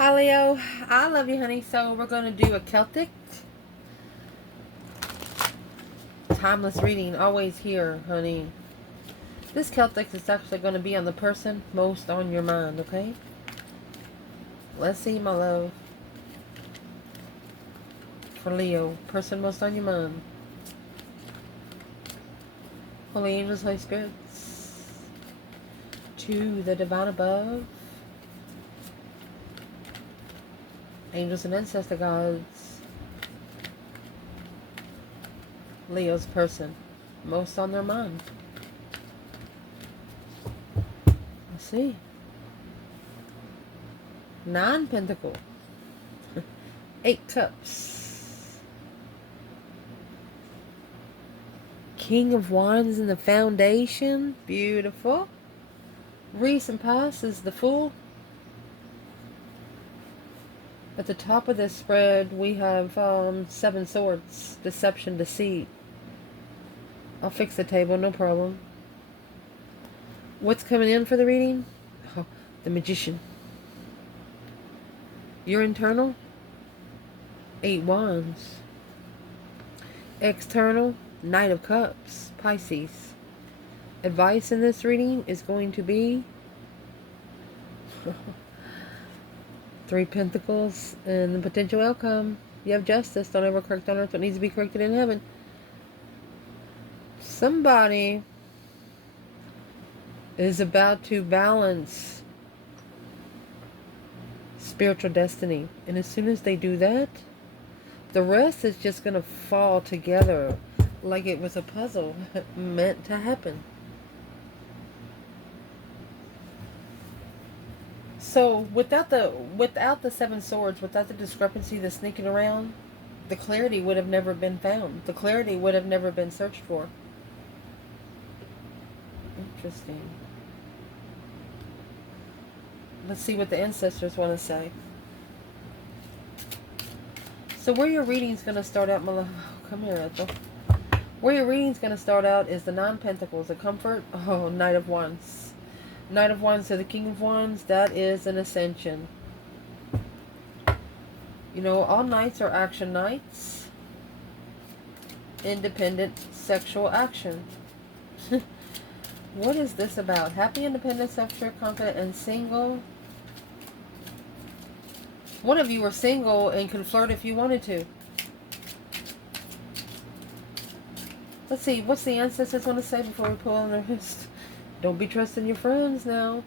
Hi Leo, I love you honey. So we're going to do a Celtic timeless reading, always here honey. This Celtic is actually going to be on the person most on your mind, okay? Let's see my love. For Leo, person most on your mind. Holy angels, Holy spirits, to the divine above, angels and ancestor gods. Leo's person most on their mind. Let's see. 9 Pentacles, 8 Cups, King of Wands in the foundation, beautiful. Recent past is the Fool. At the top of this spread we have 7 Swords, deception, deceit. I'll fix the table, no problem. What's coming in for the reading? Oh, the Magician. Your internal, 8 Wands. External, Knight of Cups, Pisces. Advice in this reading is going to be 3 Pentacles and the potential outcome. You have justice. Don't ever correct on earth what needs to be corrected in heaven. Somebody is about to balance spiritual destiny. And as soon as they do that, the rest is just going to fall together like it was a puzzle meant to happen. So without the 7 Swords, without the discrepancy, the sneaking around, the clarity would have never been found. The clarity would have never been searched for. Interesting. Let's see what the ancestors want to say. So where your reading's going to start out, my love. Come here, Ethel. Where your reading's going to start out is the 9 Pentacles, the Comfort. Oh, Knight of Wands. Knight of Wands to the King of Wands. That is an ascension. You know, all knights are action knights. Independent sexual action. What is this about? Happy, independent, self-sure, confident, and single. One of you are single and can flirt if you wanted to. Let's see, what's the ancestors want to say before we pull on their wrist? Don't be trusting your friends now.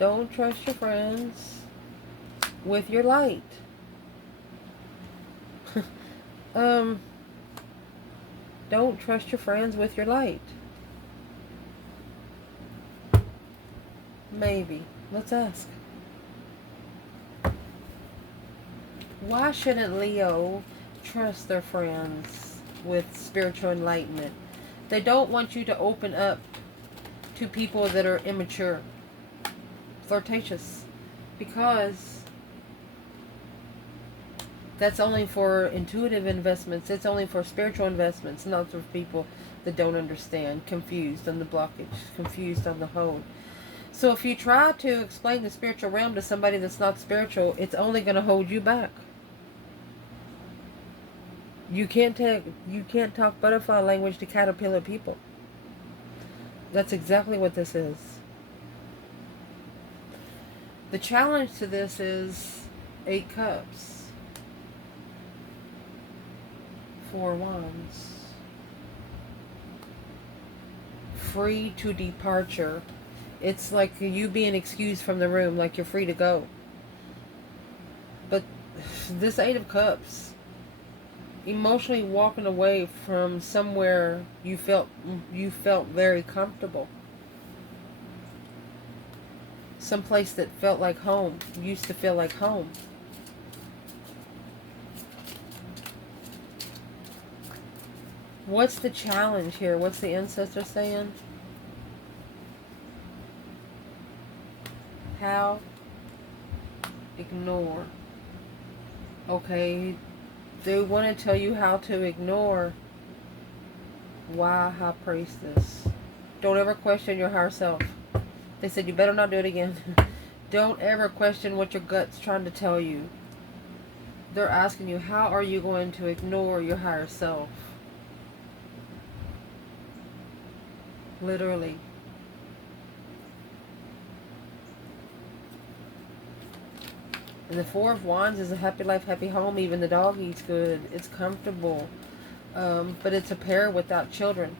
Don't trust your friends with your light. Don't trust your friends with your light. Maybe. Let's ask. Why shouldn't Leo trust their friends with spiritual enlightenment? They don't want you to open up to people that are immature, flirtatious, because that's only for intuitive investments. It's only for spiritual investments, not for people that don't understand, confused on the blockage, confused on the hold. So if you try to explain the spiritual realm to somebody that's not spiritual, it's only going to hold you back. You can't talk butterfly language to caterpillar people. That's exactly what this is. The challenge to this is 8 Cups, 4 Wands. Free to departure. It's like you being excused from the room, like you're free to go. But this 8 of Cups, emotionally walking away from somewhere you felt very comfortable. Someplace that felt like home, used to feel like home. What's the challenge here? What's the ancestor saying? How? Ignore. Okay, they want to tell you how to ignore. Why, High Priestess? Don't ever question your higher self. They said you better not do it again. Don't ever question what your gut's trying to tell you. They're asking you, how are you going to ignore your higher self? Literally. And the Four of Wands is a happy life, happy home. Even the dog eats good. It's comfortable. But it's a pair without children.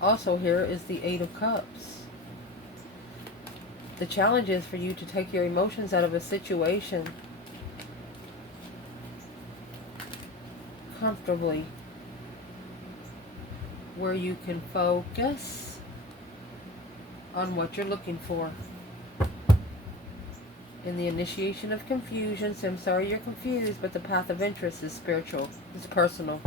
Also here is the Eight of Cups. The challenge is for you to take your emotions out of a situation comfortably, where you can focus on what you're looking for. In the initiation of confusion, so I'm sorry you're confused, but the path of interest is spiritual. It's personal.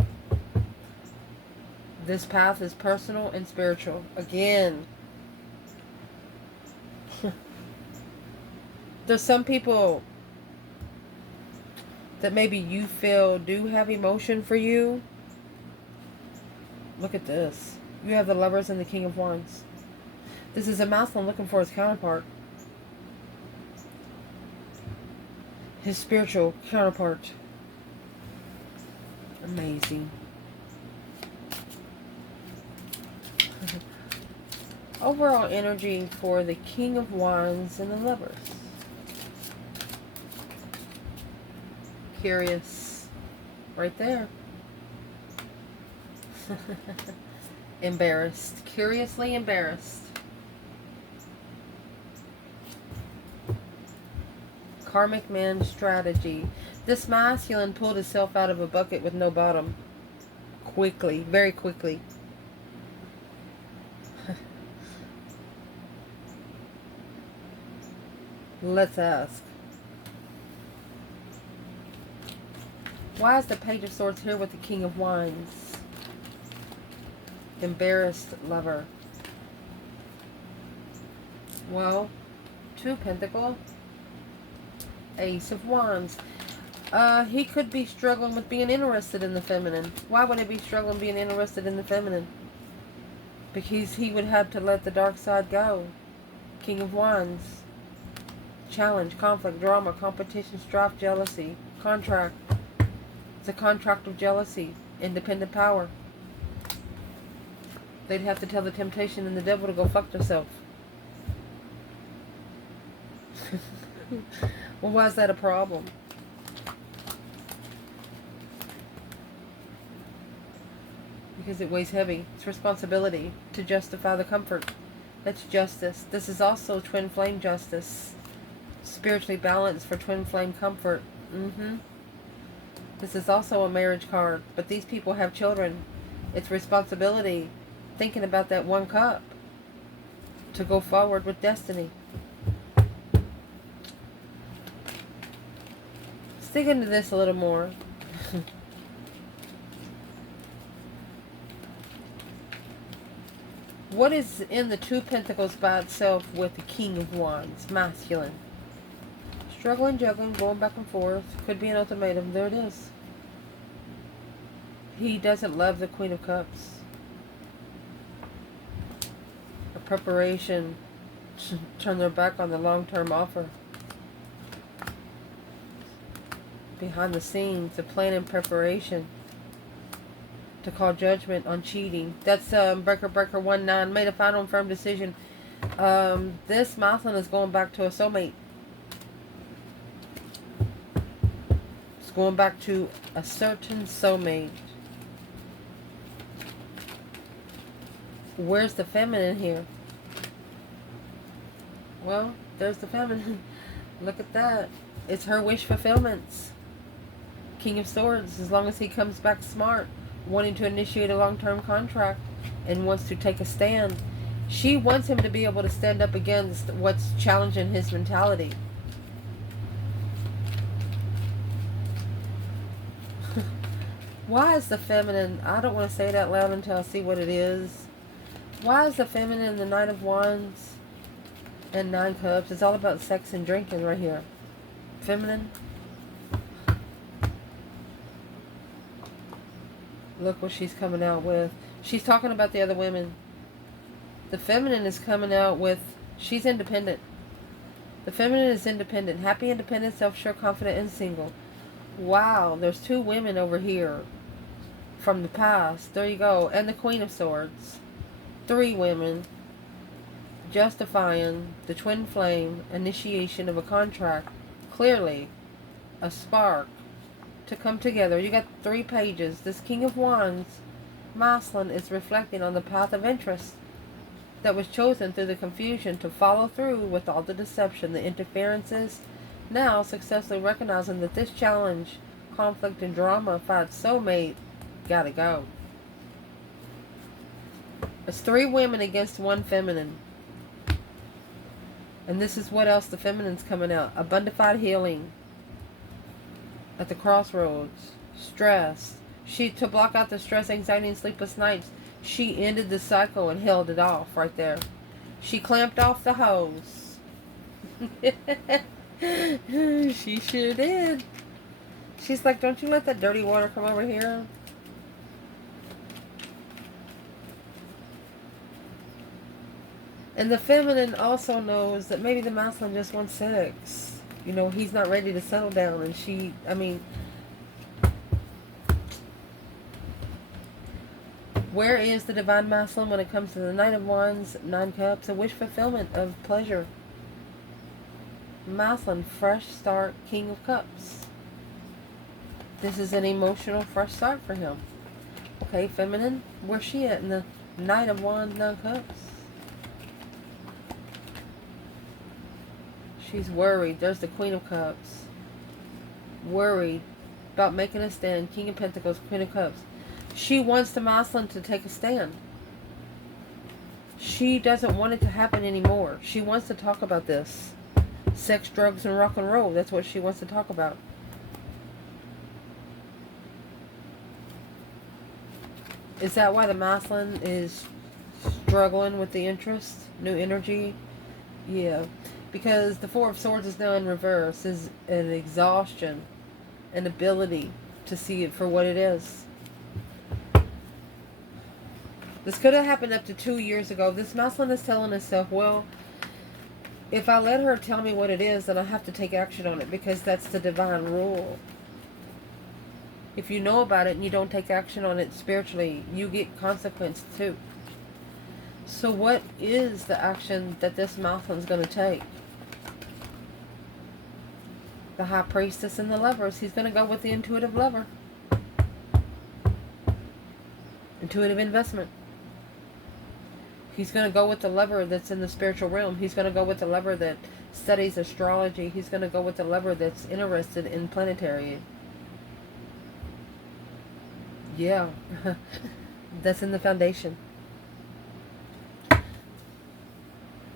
This path is personal and spiritual. Again, there's some people that maybe you feel do have emotion for you. Look at this. You have the Lovers and the King of Wands. This is a masculine looking for his counterpart. His spiritual counterpart. Amazing. Overall energy for the King of Wands and the Lovers. Curious. Right there. Embarrassed. Curiously embarrassed. Karmic man strategy. This masculine pulled himself out of a bucket with no bottom. Quickly. Very quickly. Let's ask. Why is the Page of Swords here with the King of Wands? Embarrassed lover. Well, Two of Pentacles. Ace of Wands. He could be struggling with being interested in the feminine. Why would he be struggling being interested in the feminine? Because he would have to let the dark side go. King of Wands. Challenge, conflict, drama, competition, strife, jealousy, contract. It's a contract of jealousy, independent power. They'd have to tell the temptation and the devil to go fuck themselves. Well, why is that a problem? Because it weighs heavy. It's responsibility to justify the comfort. That's justice. This is also twin flame justice. Spiritually balanced for twin flame comfort. This is also a marriage card. But these people have children. It's responsibility. Thinking about that one cup. To go forward with destiny. Let's dig into this a little more. What is in the Two of Pentacles by itself with the King of Wands? Masculine. Struggling, juggling, going back and forth. Could be an ultimatum. There it is. He doesn't love the Queen of Cups. A preparation to turn their back on the long-term offer. Behind the scenes, a plan and preparation to call judgment on cheating. That's Breaker 1-9. Made a final and firm decision. This masculine is going back to a soulmate. It's going back to a certain soulmate. Where's the feminine here? Well, there's the feminine. Look at that. It's her wish fulfillments. King of Swords, as long as he comes back smart, wanting to initiate a long-term contract and wants to take a stand. She wants him to be able to stand up against what's challenging his mentality. Why is the feminine, I don't want to say it out loud until I see what it is. Why is the feminine the Knight of Wands and 9 Cups? It's all about sex and drinking right here. Feminine. Look what she's coming out with. She's talking about the other women. The feminine is coming out with, she's independent. The feminine is independent, happy, independent, self-sure, confident, and single. Wow, there's 2 women over here from the past. There you go. And the Queen of Swords. 3 women. Justifying the twin flame, initiation of a contract. Clearly, a spark to come together. You got 3 pages. This King of Wands, masculine, is reflecting on the path of interest that was chosen through the confusion to follow through with all the deception, the interferences. Now successfully recognizing that this challenge, conflict, and drama fight soulmate gotta go. It's 3 women against 1 feminine. And this is what else the feminine's coming out. Abundified healing. At the crossroads. Stress. To block out the stress, anxiety, and sleepless nights, she ended the cycle and held it off right there. She clamped off the hose. She sure did. She's like, don't you let that dirty water come over here. And the feminine also knows that maybe the masculine just wants sex. You know, he's not ready to settle down. And she, I mean, where is the divine masculine when it comes to the Knight of Wands, 9 Cups, a wish fulfillment of pleasure? Masculine, fresh start, King of Cups. This is an emotional fresh start for him. Okay, feminine, where's she at in the Knight of Wands, 9 Cups? She's worried. There's the Queen of Cups. Worried about making a stand. King of Pentacles, Queen of Cups. She wants the masculine to take a stand. She doesn't want it to happen anymore. She wants to talk about this. Sex, drugs, and rock and roll. That's what she wants to talk about. Is that why the masculine is struggling with the interest? New energy? Yeah. Because the 4 of Swords is now in reverse. Is an exhaustion. An ability to see it for what it is. This could have happened up to 2 years ago. This masculine is telling itself, well, if I let her tell me what it is, then I have to take action on it, because that's the divine rule. If you know about it and you don't take action on it spiritually, you get consequence too. So what is the action that this masculine is going to take? The High Priestess and the Lovers. He's going to go with the intuitive lover. Intuitive investment. He's going to go with the lover that's in the spiritual realm. He's going to go with the lover that studies astrology. He's going to go with the lover that's interested in planetary. Yeah. That's in the foundation.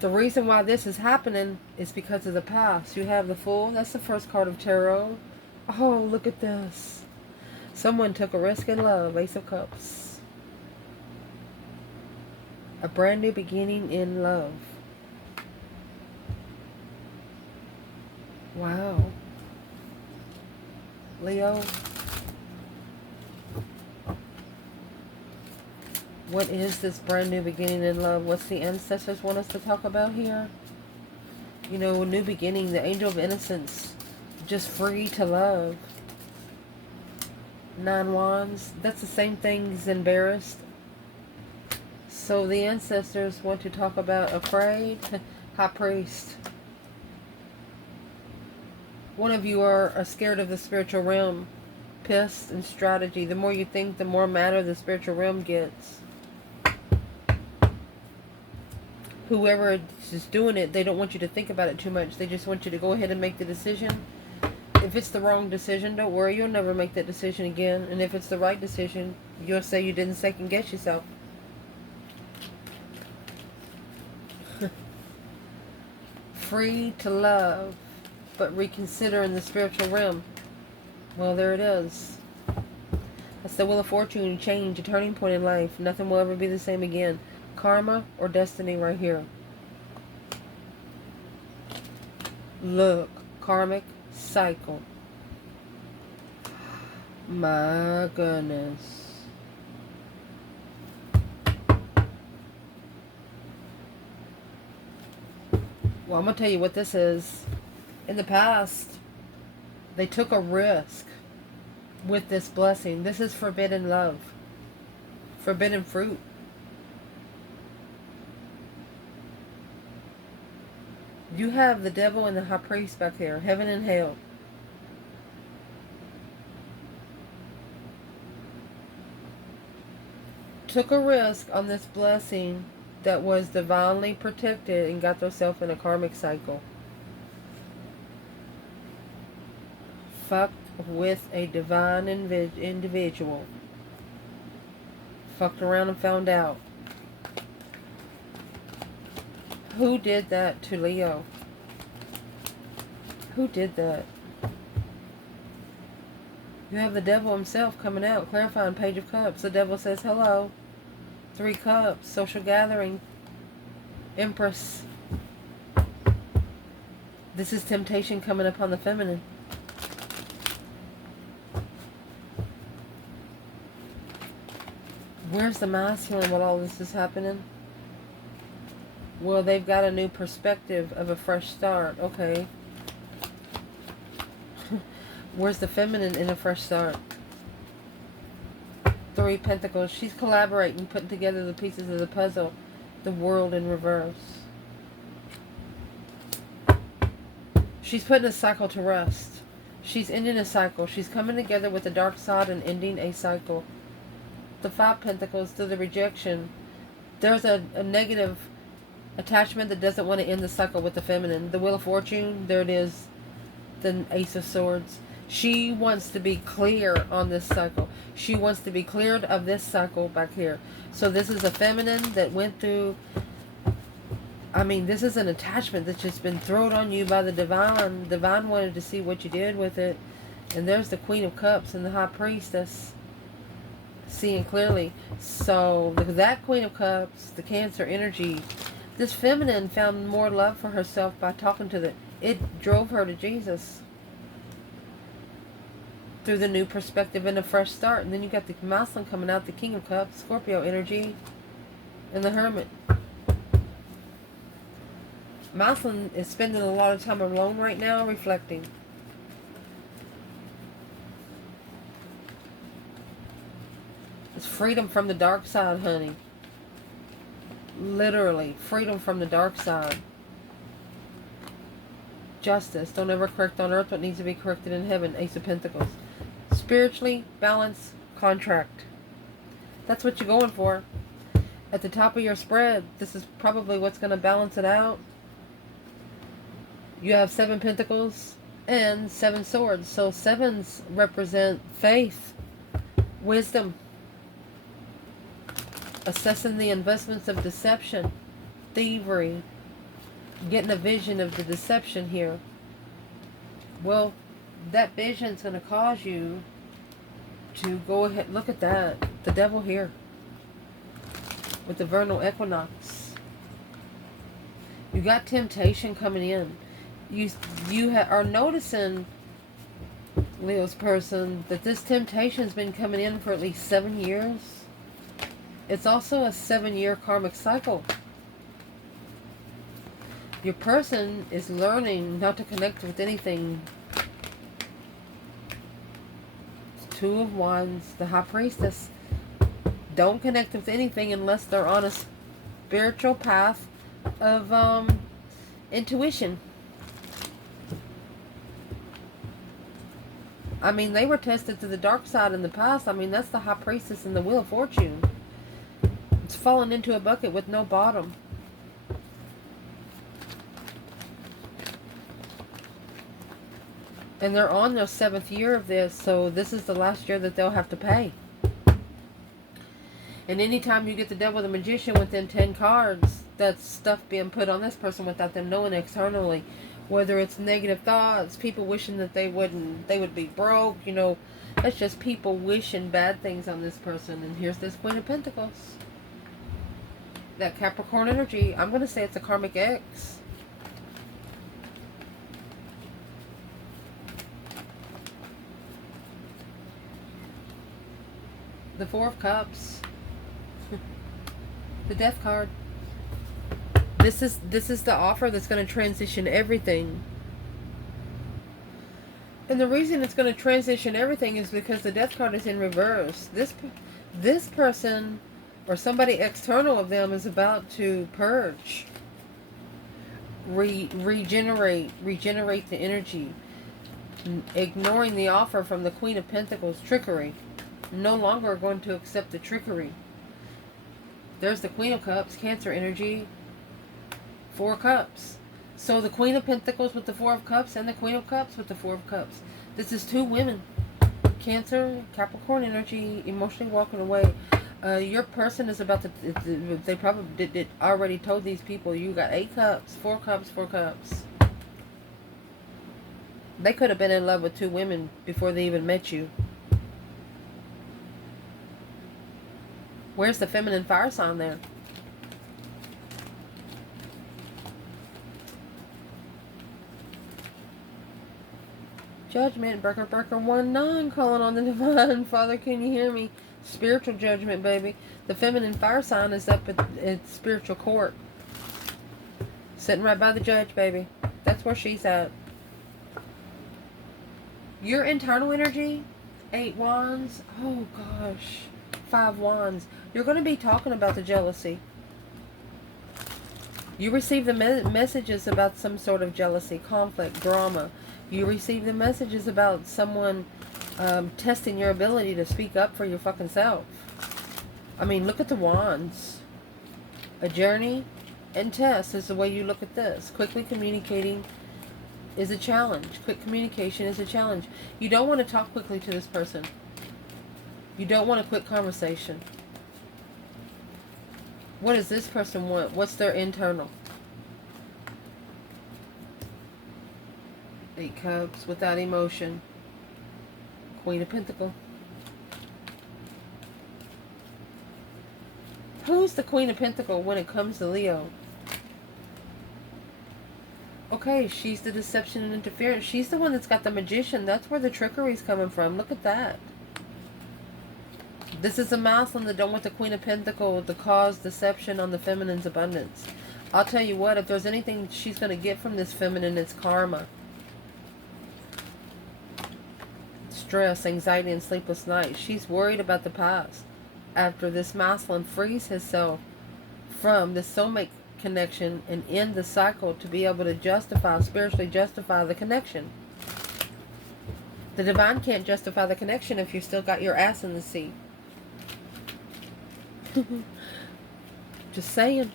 The reason why this is happening is because of the past. You have the Fool. That's the first card of tarot. Oh, look at this. Someone took a risk in love. Ace of Cups. A brand new beginning in love. Wow. Leo. What is this brand new beginning in love? What's the ancestors want us to talk about here? You know, a new beginning, the angel of innocence, just free to love. 9 Wands, that's the same thing as embarrassed. So the ancestors want to talk about afraid. High Priest. One of you are scared of the spiritual realm. Pissed and strategy. The more you think, the more matter the spiritual realm gets. Whoever is doing it, they don't want you to think about it too much. They just want you to go ahead and make the decision. If it's the wrong decision, don't worry. You'll never make that decision again. And if it's the right decision, you'll say you didn't second guess yourself. Free to love, but reconsider in the spiritual realm. Well, there it is. That's the Wheel of Fortune, change, a turning point in life. Nothing will ever be the same again. Karma or destiny right here. Look, karmic cycle. My goodness. Well, I'm going to tell you what this is. In the past, they took a risk with this blessing. This is forbidden love. Forbidden fruit. You have the devil and the high priest back there. Heaven and hell. Took a risk on this blessing that was divinely protected and got themselves in a karmic cycle. Fucked with a divine individual. Fucked around and found out. Who did that to Leo? Who did that? You have the devil himself coming out, clarifying Page of Cups. The devil says, hello. 3 cups, social gathering, Empress. This is temptation coming upon the feminine. Where's the masculine while all this is happening? Well, they've got a new perspective of a fresh start. Okay. Where's the feminine in a fresh start? 3 Pentacles. She's collaborating, putting together the pieces of the puzzle. The world in reverse. She's putting a cycle to rest. She's ending a cycle. She's coming together with the dark side and ending a cycle. The 5 Pentacles to the rejection. There's a negative attachment that doesn't want to end the cycle with the feminine. The Wheel of Fortune. There it is. The Ace of Swords. She wants to be clear on this cycle. She wants to be cleared of this cycle back here. So this is a feminine that went through... I mean, this is an attachment that's just been thrown on you by the divine. Divine wanted to see what you did with it. And there's the Queen of Cups and the High Priestess. Seeing clearly. So that Queen of Cups, the Cancer energy, this feminine found more love for herself by talking to the... It drove her to Jesus. Through the new perspective and a fresh start. And then you got the masculine coming out, the King of Cups, Scorpio energy, and the Hermit. Masculine is spending a lot of time alone right now, reflecting. It's freedom from the dark side, honey. Literally, freedom from the dark side. Justice. Don't ever correct on earth what needs to be corrected in heaven. Ace of Pentacles. Spiritually balanced contract. That's what you're going for. At the top of your spread, this is probably what's going to balance it out. You have 7 Pentacles and 7 Swords. So 7s represent faith, wisdom, assessing the investments of deception, thievery, getting a vision of the deception here. Well, that vision is going to cause you to go ahead. Look at that. The devil here. With the vernal equinox. You got temptation coming in. You are noticing, Leo's person, that this temptation's been coming in for at least 7 years. It's also a 7-year karmic cycle. Your person is learning not to connect with anything. 2 of Wands, the High Priestess. Don't connect with anything unless they're on a spiritual path of intuition. I mean, they were tested to the dark side in the past. I mean, that's the High Priestess and the Wheel of Fortune. It's fallen into a bucket with no bottom. And they're on their 7th year of this, so this is the last year that they'll have to pay. And anytime you get the Devil, the Magician within 10 cards, that's stuff being put on this person without them knowing externally. Whether it's negative thoughts, people wishing that they would be broke, you know, that's just people wishing bad things on this person. And here's this Queen of Pentacles. That Capricorn energy, I'm going to say it's a karmic X. The 4 of Cups. The Death card. This is the offer that's going to transition everything. And the reason it's going to transition everything is because the death card is in reverse. This person or somebody external of them is about to purge, regenerate the energy, ignoring the offer from the Queen of Pentacles, trickery. No longer going to accept the trickery. There's the Queen of Cups, Cancer energy, 4 Cups. So the Queen of Pentacles with the 4 of Cups and the Queen of Cups with the 4 of Cups. This is 2 women. Cancer, Capricorn energy, emotionally walking away. Your person is about to, they probably did already told these people, you got 8 Cups, 4 Cups, 4 Cups. They could have been in love with 2 women before they even met you. Where's the feminine fire sign there? Judgment, Breaker 1-9, calling on the divine. Father, can you hear me? Spiritual judgment, baby. The feminine fire sign is up at spiritual court. Sitting right by the judge, baby. That's where she's at. Your internal energy, 8 wands. Oh, gosh. 5 wands. You're going to be talking about the jealousy. You receive the messages about some sort of jealousy, conflict, drama. You receive the messages about someone testing your ability to speak up for your fucking self. I mean, look at the wands. A journey and test is the way you look at this. Quickly communicating is a challenge. Quick communication is a challenge. You don't want to talk quickly to this person. You don't want a quick conversation. What does this person want? What's their internal? 8 Cups without emotion. Queen of Pentacles. Who's the Queen of Pentacles when it comes to Leo? Okay, she's the deception and interference. She's the one that's got the Magician. That's where the trickery's coming from. Look at that. This is a masculine that don't want the Queen of Pentacles to cause deception on the feminine's abundance. I'll tell you what, if there's anything she's going to get from this feminine, it's karma. Stress, anxiety, and sleepless nights. She's worried about the past. After this masculine frees himself from the soulmate connection and end the cycle to be able to justify, spiritually justify the connection. The divine can't justify the connection if you still got your ass in the seat. Just saying.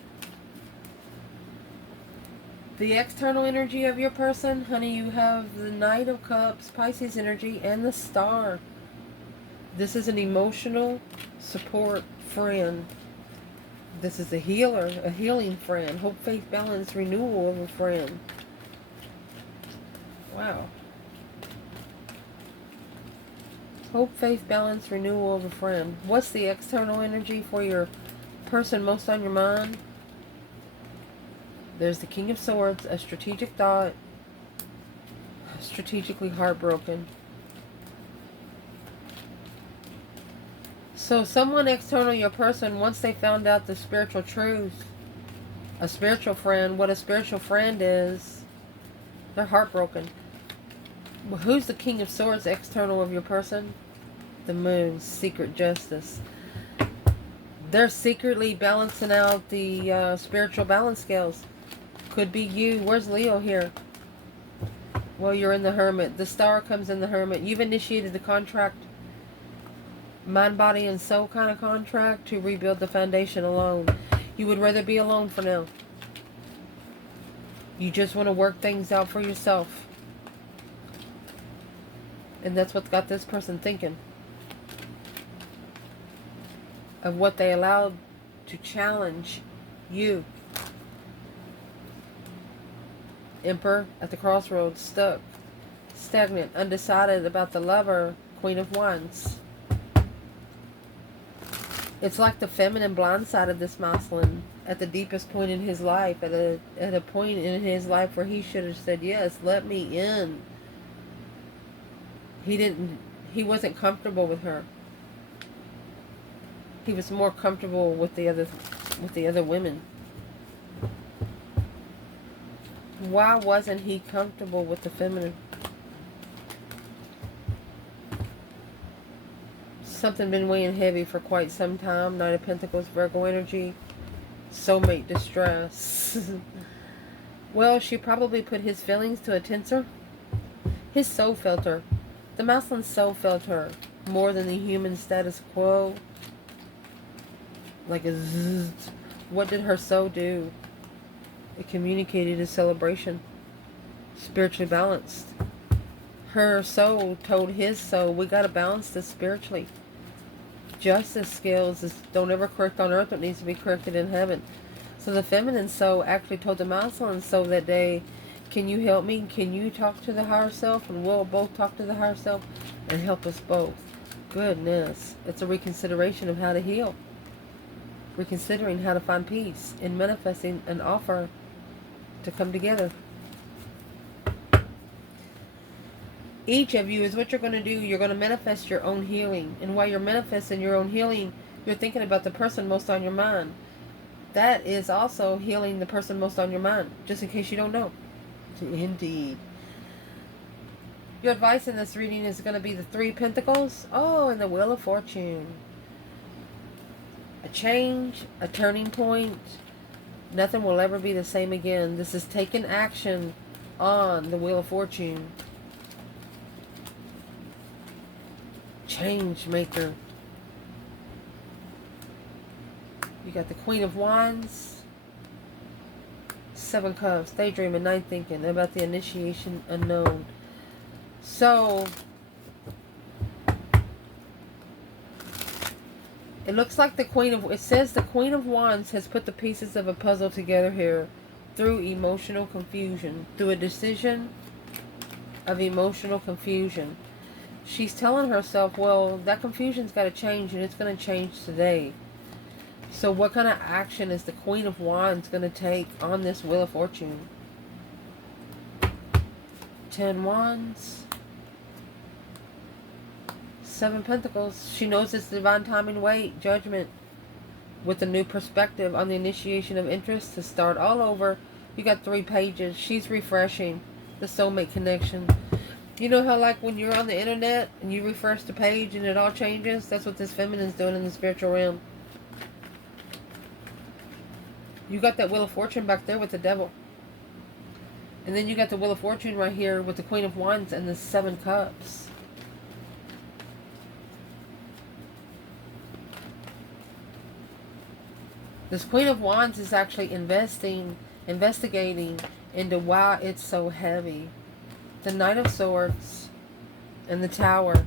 The external energy of your person, honey, you have the Knight of Cups, Pisces energy, and the Star. This is an emotional support friend. This is a healer, a healing friend. Hope, faith, balance, renewal of a friend. Wow. Hope, faith, balance, renewal of a friend. What's the external energy for your person most on your mind? There's the King of Swords, a strategic thought, strategically heartbroken. So someone external, your person, once they found out the spiritual truth, a spiritual friend, what a spiritual friend is, they're heartbroken. Well, who's the King of Swords external of your person? The Moon, secret justice. They're secretly balancing out the spiritual balance scales. Could be you. Where's Leo here? Well, you're in the Hermit. The Star comes in the Hermit. You've initiated the contract, mind, body, and soul kind of contract to rebuild the foundation alone. You would rather be alone for now. You just want to work things out for yourself. And that's what's got this person thinking. Of what they allowed to challenge you. Emperor at the crossroads, stuck, stagnant, undecided about the lover, Queen of Wands. It's like the feminine blindsided this masculine at the deepest point in his life, at a point in his life where he should have said, yes, let me in. He wasn't comfortable with her. He was more comfortable with the other women. Why wasn't he comfortable with the feminine? Something been weighing heavy for quite some time. Knight of Pentacles, Virgo energy. Soulmate distress. Well, she probably put his feelings to a tensor. His soul felt her. The masculine soul felt her more than the human status quo. Like a zzz. What did her soul do? It communicated a celebration. Spiritually balanced. Her soul told his soul, we got to balance this spiritually. Justice scales don't ever correct on earth what needs to be corrected in heaven. So the feminine soul actually told the masculine soul that day, can you help me? Can you talk to the higher self? And we'll both talk to the higher self and help us both. Goodness. It's a reconsideration of how to heal. Reconsidering how to find peace and manifesting an offer to come together. Each of you is what you're going to do. You're going to manifest your own healing. And while you're manifesting your own healing, you're thinking about the person most on your mind. That is also healing the person most on your mind, just in case you don't know. Indeed. Your advice in this reading is going to be the Three of Pentacles. Oh, and the Wheel of Fortune. A change, a turning point. Nothing will ever be the same again. This is taking action on the Wheel of Fortune. Change maker. You got the Queen of Wands, Seven Cups, daydreaming, night thinking about the initiation unknown. So it looks like it says the Queen of Wands has put the pieces of a puzzle together here through emotional confusion, through a decision of emotional confusion. She's telling herself, well, that confusion's got to change, and it's going to change today. So what kind of action is the Queen of Wands going to take on this Wheel of Fortune? 10 Wands. 7 Pentacles. She knows it's divine timing, wait, judgment. With a new perspective on the initiation of interest to start all over. You got 3 pages. She's refreshing the soulmate connection. You know how like when you're on the internet and you refresh the page and it all changes? That's what this feminine's doing in the spiritual realm. You got that Wheel of Fortune back there with the Devil. And then you got the Wheel of Fortune right here with the Queen of Wands and the 7 Cups. This Queen of Wands is actually investigating into why it's so heavy. The Knight of Swords and the Tower.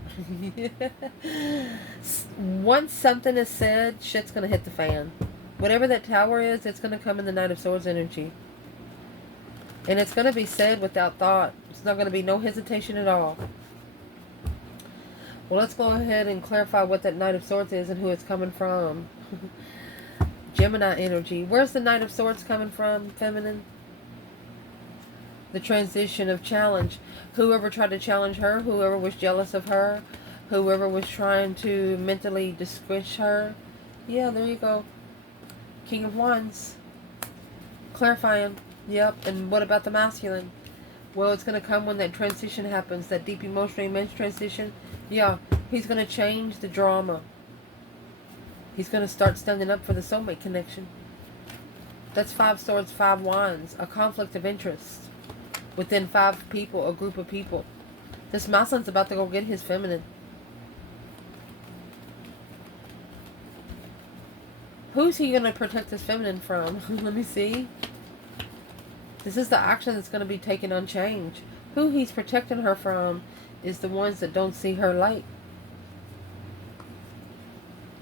Once something is said, shit's going to hit the fan. Whatever that Tower is, it's going to come in the Knight of Swords energy. And it's going to be said without thought. It's not going to be no hesitation at all. Well, let's go ahead and clarify what that Knight of Swords is and who it's coming from. Gemini energy. Where's the Knight of Swords coming from, feminine? The transition of challenge. Whoever tried to challenge her, whoever was jealous of her, whoever was trying to mentally disquish her. Yeah, there you go. King of Wands. Clarifying. Yep. And what about the masculine? Well, it's going to come when that transition happens. That deep emotional immense transition. Yeah. He's going to change the drama. He's going to start standing up for the soulmate connection. That's 5 swords, 5 wands. A conflict of interest. Within 5 people, a group of people. This masculine's about to go get his feminine. Who's he going to protect his feminine from? Let me see. This is the action that's going to be taken on change. Who he's protecting her from is the ones that don't see her light.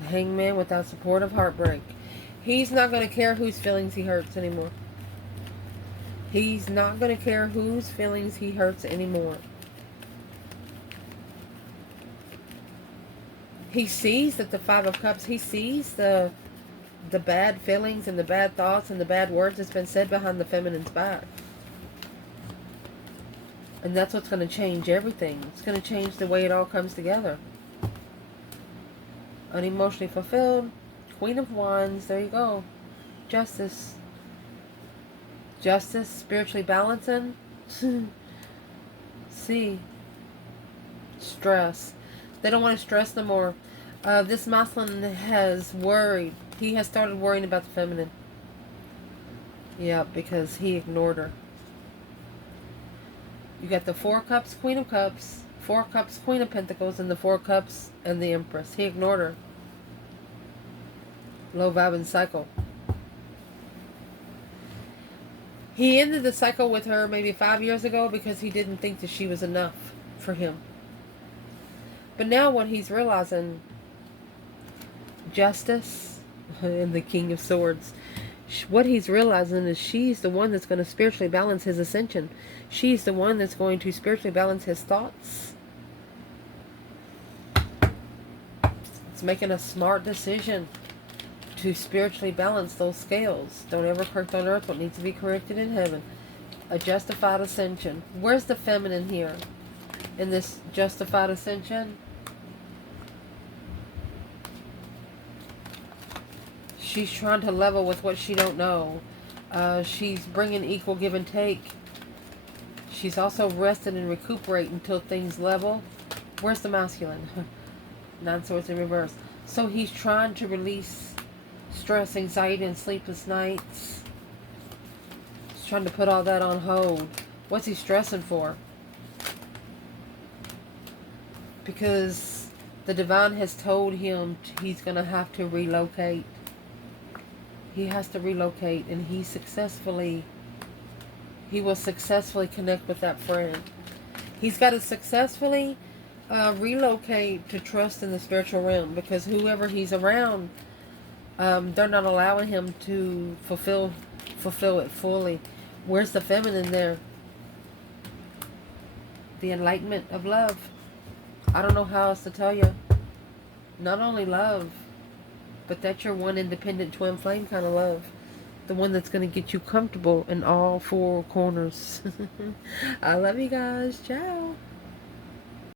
The Hangman without support of heartbreak. He's not going to care whose feelings he hurts anymore. He's not going to care whose feelings he hurts anymore. He sees that the 5 of Cups, he sees the bad feelings and the bad thoughts and the bad words that's been said behind the feminine's back. And that's what's going to change everything. It's going to change the way it all comes together. Unemotionally fulfilled. Queen of Wands. There you go. Justice. Justice, spiritually balancing. See, stress. They don't want to stress no more. This masculine has worried. He has started worrying about the feminine. Yeah, because he ignored her. You got the Four Cups, Queen of Cups, Four Cups, Queen of Pentacles, and the Four Cups and the Empress. He ignored her. Low vibing cycle. He ended the cycle with her maybe 5 years ago because he didn't think that she was enough for him. But now what he's realizing, Justice and the King of Swords, what he's realizing is she's the one that's going to spiritually balance his ascension. She's the one that's going to spiritually balance his thoughts. It's making a smart decision to spiritually balance those scales. Don't ever correct on earth what needs to be corrected in heaven. A justified ascension. Where's the feminine here in this justified ascension? She's trying to level with what she don't know. She's bringing equal give and take. She's also resting and recuperating until things level. Where's the masculine? 9 swords in reverse. So he's trying to release stress, anxiety, and sleepless nights. He's trying to put all that on hold. What's he stressing for? Because the divine has told him he's going to have to relocate. He has to relocate, and he will successfully connect with that friend. He's got to successfully relocate to trust in the spiritual realm, because whoever he's around, they're not allowing him to fulfill it fully. Where's the feminine there? The enlightenment of love. I don't know how else to tell you. Not only love, but that's your one independent twin flame kind of love. The one that's going to get you comfortable in all four corners. I love you guys. Ciao.